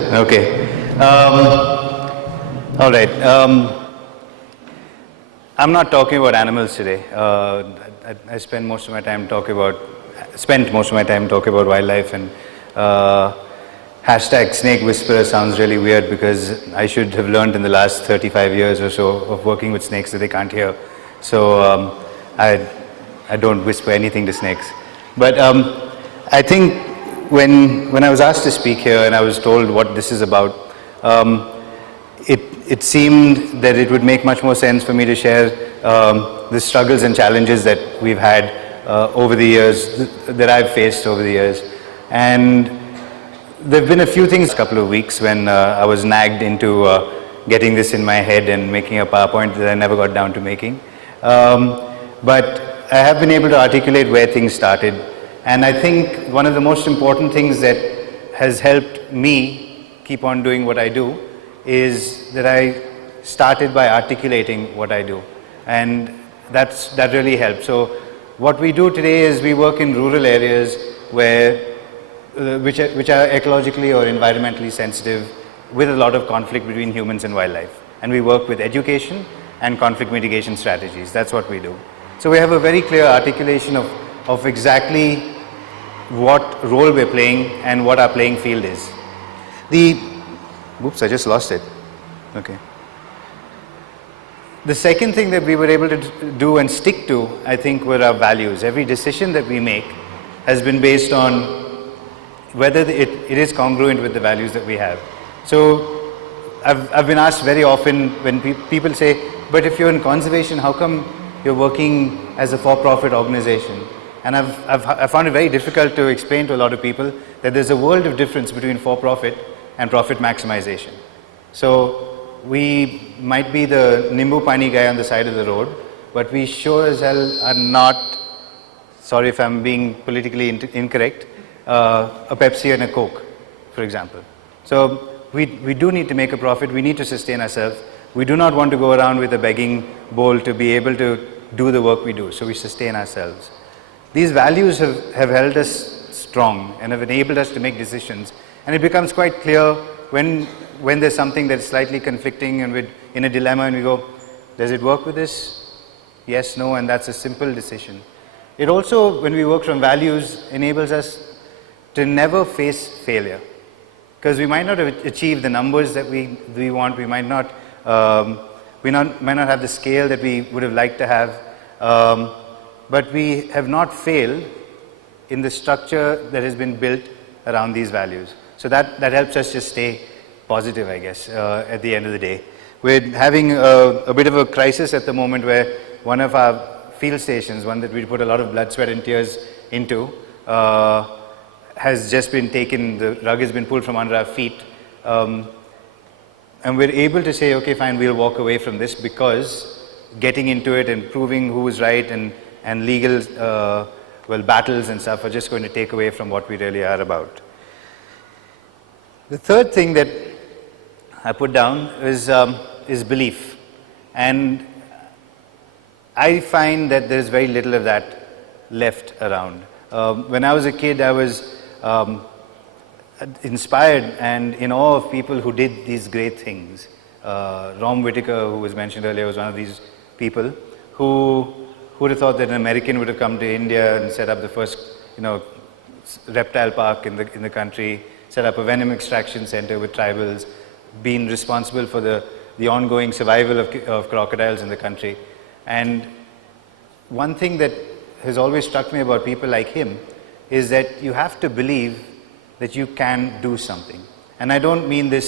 Okay. All right. I'm not talking about animals today. I spent most of my time talking about wildlife, and hashtag snake whisperer sounds really weird because I should have learned in the last 35 years or so of working with snakes that they can't hear. So I don't whisper anything to snakes. But I think when I was asked to speak here and I was told what this is about, it seemed that it would make much more sense for me to share the struggles and challenges that we've had over the years, that I've faced over the years. And there have been a few things, a couple of weeks, when I was nagged into getting this in my head and making a PowerPoint that I never got down to making. But I have been able to articulate where things started. And I think one of the most important things that has helped me keep on doing what I do is that I started by articulating what I do, and that really helped. So what we do today is we work in rural areas where which are ecologically or environmentally sensitive, with a lot of conflict between humans and wildlife, and we work with education and conflict mitigation strategies. That's what we do. So we have a very clear articulation of exactly what role we're playing and what our playing field is. Oops, I just lost it. Okay. The second thing that we were able to do and stick to, I think, were our values. Every decision that we make has been based on whether it is congruent with the values that we have. So I've been asked very often when people say, but if you're in conservation, how come you're working as a for-profit organization? And I've found it very difficult to explain to a lot of people that there's a world of difference between for-profit and profit maximization. So we might be the Nimbu Pani guy on the side of the road, but we sure as hell are not, sorry if I'm being politically incorrect, a Pepsi and a Coke, for example. So we do need to make a profit, we need to sustain ourselves. We do not want to go around with a begging bowl to be able to do the work we do, so we sustain ourselves. These values have held us strong and have enabled us to make decisions. And it becomes quite clear when there's something that's slightly conflicting and we're in a dilemma and we go, does it work with this? Yes, no, and that's a simple decision. It also, when we work from values, enables us to never face failure. Because we might not have achieved the numbers that we want, we might not have the scale that we would have liked to have, but we have not failed in the structure that has been built around these values. So that helps us just stay positive, I guess, at the end of the day. We're having a bit of a crisis at the moment where one of our field stations, one that we put a lot of blood, sweat and tears into, has just been taken, the rug has been pulled from under our feet. And we're able to say, okay, fine, we'll walk away from this because getting into it and proving who was right and legal battles and stuff are just going to take away from what we really are about. The third thing that I put down is belief. And I find that there's very little of that left around. When I was a kid, I was inspired and in awe of people who did these great things. Romulus Whitaker, who was mentioned earlier, was one of these people who would have thought that an American would have come to India and set up the first, reptile park in the country, set up a venom extraction center with tribals, been responsible for the ongoing survival of crocodiles in the country. And one thing that has always struck me about people like him is that you have to believe that you can do something. And I don't mean that,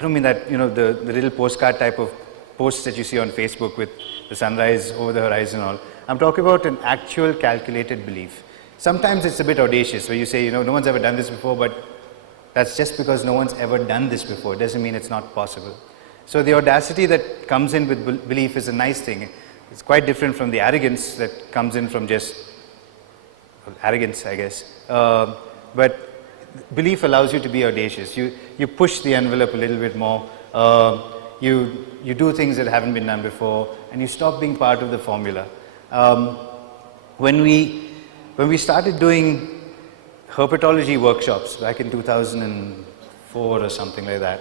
the little postcard type of posts that you see on Facebook with the sunrise over the horizon and all. I'm talking about an actual calculated belief. Sometimes it's a bit audacious where you say, no one's ever done this before, but that's just because no one's ever done this before. It doesn't mean it's not possible. So the audacity that comes in with belief is a nice thing. It's quite different from the arrogance that comes in from just arrogance, I guess. But belief allows you to be audacious. You push the envelope a little bit more. You do things that haven't been done before, and you stop being part of the formula. When we started doing herpetology workshops back in 2004 2004 or something like that.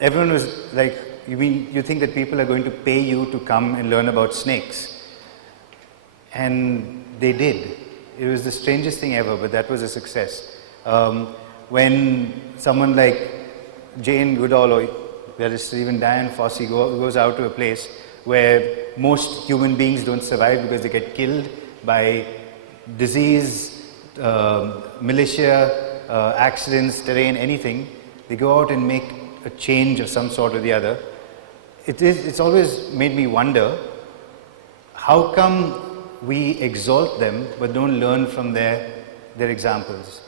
Everyone was like, you think that people are going to pay you to come and learn about snakes? And they did. It was the strangest thing ever, but that was a success. When someone like Jane Goodall or there is even Diane Fossey goes out to a place where most human beings don't survive because they get killed by disease, militia, accidents, terrain, anything. They go out and make a change of some sort or the other. It's always made me wonder, how come we exalt them but don't learn from their examples?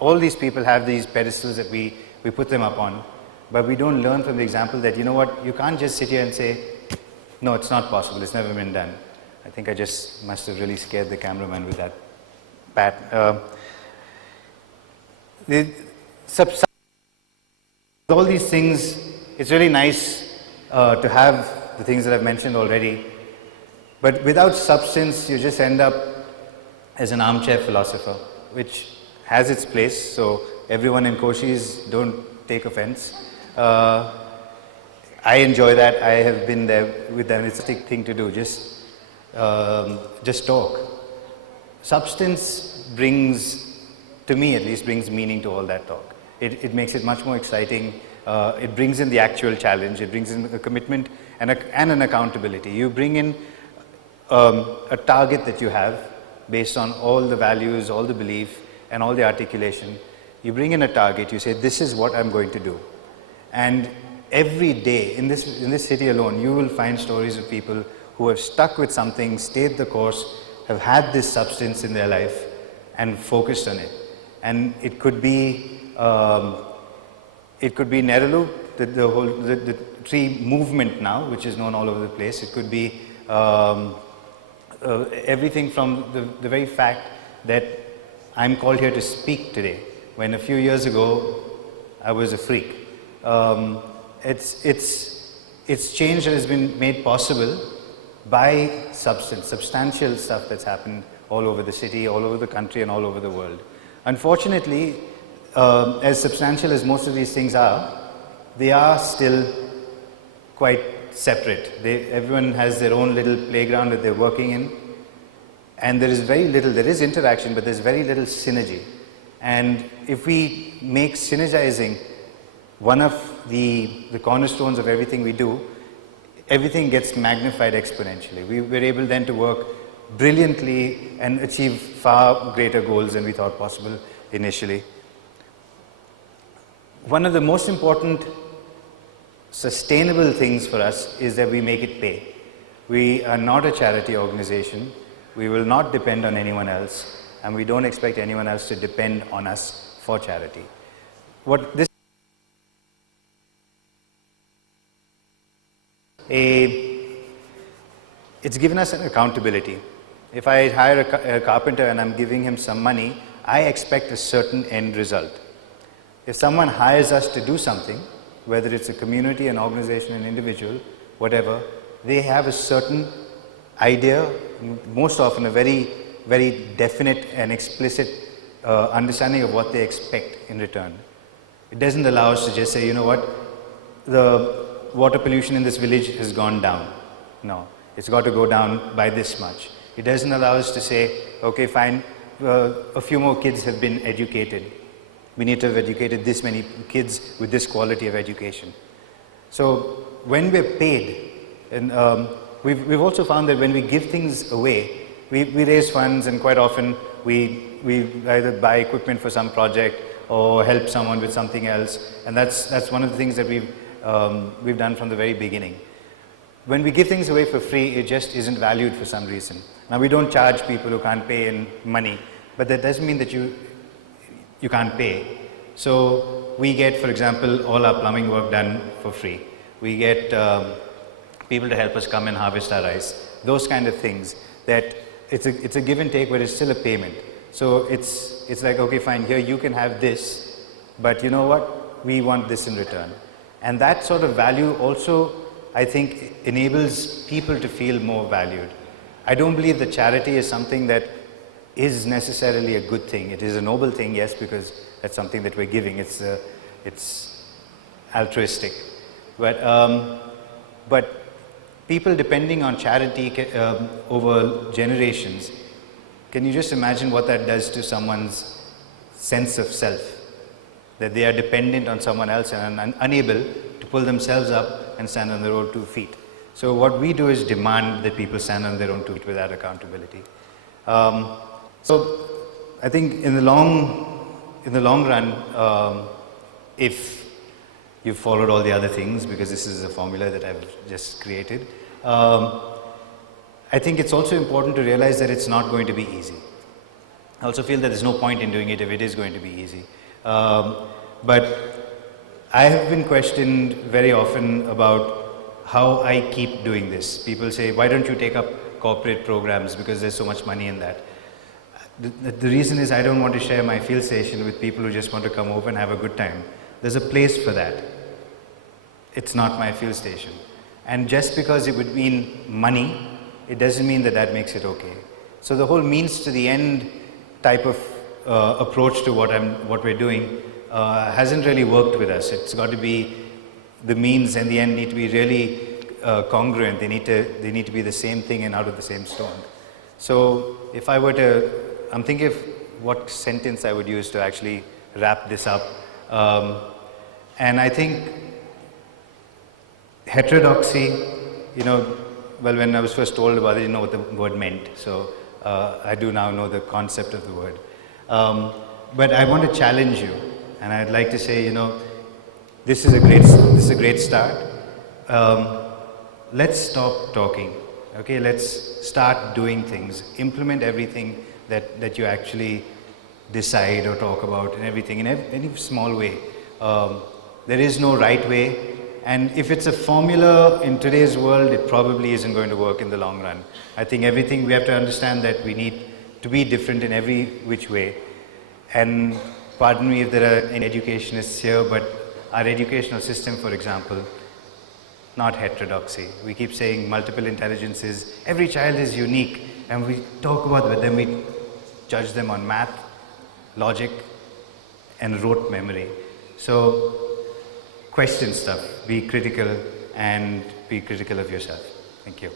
All these people have these pedestals that we put them up on, but we don't learn from the example that, you know what, you can't just sit here and say, no, it's not possible, it's never been done. I think I just must have really scared the cameraman with that pat. All these things, it's really nice to have the things that I've mentioned already, but without substance, you just end up as an armchair philosopher, which has its place, so everyone in Koshi's, don't take offense. I enjoy that. I have been there with them. It's a thing to do. Just talk. Substance brings, to me at least, brings meaning to all that talk. It makes it much more exciting. It brings in the actual challenge. It brings in a commitment and an accountability. You bring in a target that you have based on all the values, all the belief, and all the articulation. You bring in a target. You say, this is what I'm going to do. And every day in this city alone, you will find stories of people who have stuck with something, stayed the course, have had this substance in their life and focused on it. And it could be Nerulu, the tree movement now, which is known all over the place. It could be everything from the very fact that I'm called here to speak today, when a few years ago I was a freak. It's change that has been made possible by substantial stuff that's happened all over the city, all over the country, and all over the world. Unfortunately, as substantial as most of these things are, they are still quite separate. Everyone has their own little playground that they're working in, and there is very little, there is interaction, but there's very little synergy. And if we make synergizing one of the cornerstones of everything we do, everything gets magnified exponentially. We're able then to work brilliantly and achieve far greater goals than we thought possible initially. One of the most important sustainable things for us is that we make it pay. We are not a charity organization. We will not depend on anyone else, and we don't expect anyone else to depend on us for charity. It's given us an accountability. If I hire a carpenter and I'm giving him some money, I expect a certain end result. If someone hires us to do something, whether it's a community, an organization, an individual, whatever, they have a certain idea, most often a very, very definite and explicit understanding of what they expect in return. It doesn't allow us to just say, you know what, the water pollution in this village has gone down. No, it's got to go down by this much. It doesn't allow us to say, okay, fine, a few more kids have been educated. We need to have educated this many kids with this quality of education. So when we're paid, and we've also found that when we give things away, we raise funds, and quite often we either buy equipment for some project or help someone with something else, and that's one of the things that we've done from the very beginning. When we give things away for free, it just isn't valued for some reason. Now, we don't charge people who can't pay in money, but that doesn't mean that you can't pay. So we get, for example, all our plumbing work done for free. We get people to help us come and harvest our rice. Those kind of things, that it's a give and take, but it's still a payment. So it's like, okay, fine, here you can have this, but you know what? We want this in return. And that sort of value also, I think, enables people to feel more valued. I don't believe that charity is something that is necessarily a good thing. It is a noble thing, yes, because That's something that we're giving. It's altruistic. But people depending on charity over generations, can you just imagine what that does to someone's sense of self? That they are dependent on someone else and unable to pull themselves up and stand on their own 2 feet. So what we do is demand that people stand on their own 2 feet without accountability. So I think in the long run, if you've followed all the other things, because this is a formula that I've just created, I think it's also important to realize that it's not going to be easy. I also feel that there's no point in doing it if it is going to be easy. But I have been questioned very often about how I keep doing this. People say, why don't you take up corporate programs because there's so much money in that? The reason is I don't want to share my field station with people who just want to come over and have a good time. There's a place for that. It's not my field station. And just because it would mean money, it doesn't mean that that makes it okay. So the whole means to the end type of approach to what we're doing hasn't really worked with us. It's got to be, the means and the end need to be really congruent. They need to be the same thing and out of the same stone. So if I were to, I'm thinking of what sentence I would use to actually wrap this up. And I think heterodoxy, well, when I was first told about it, I didn't know what the word meant. So I do now know the concept of the word. But I want to challenge you, and I'd like to say, this is a great start. Let's stop talking. Okay, let's start doing things. Implement everything that you actually decide or talk about, and everything in any small way. There is no right way. And if it's a formula in today's world, it probably isn't going to work in the long run. I think everything, we have to understand that we need to be different in every which way. And pardon me if there are any educationists here, but our educational system, for example, not heterodoxy. We keep saying multiple intelligences. Every child is unique, and we talk about them, we judge them on math, logic, and rote memory. So question stuff, be critical, and be critical of yourself. Thank you.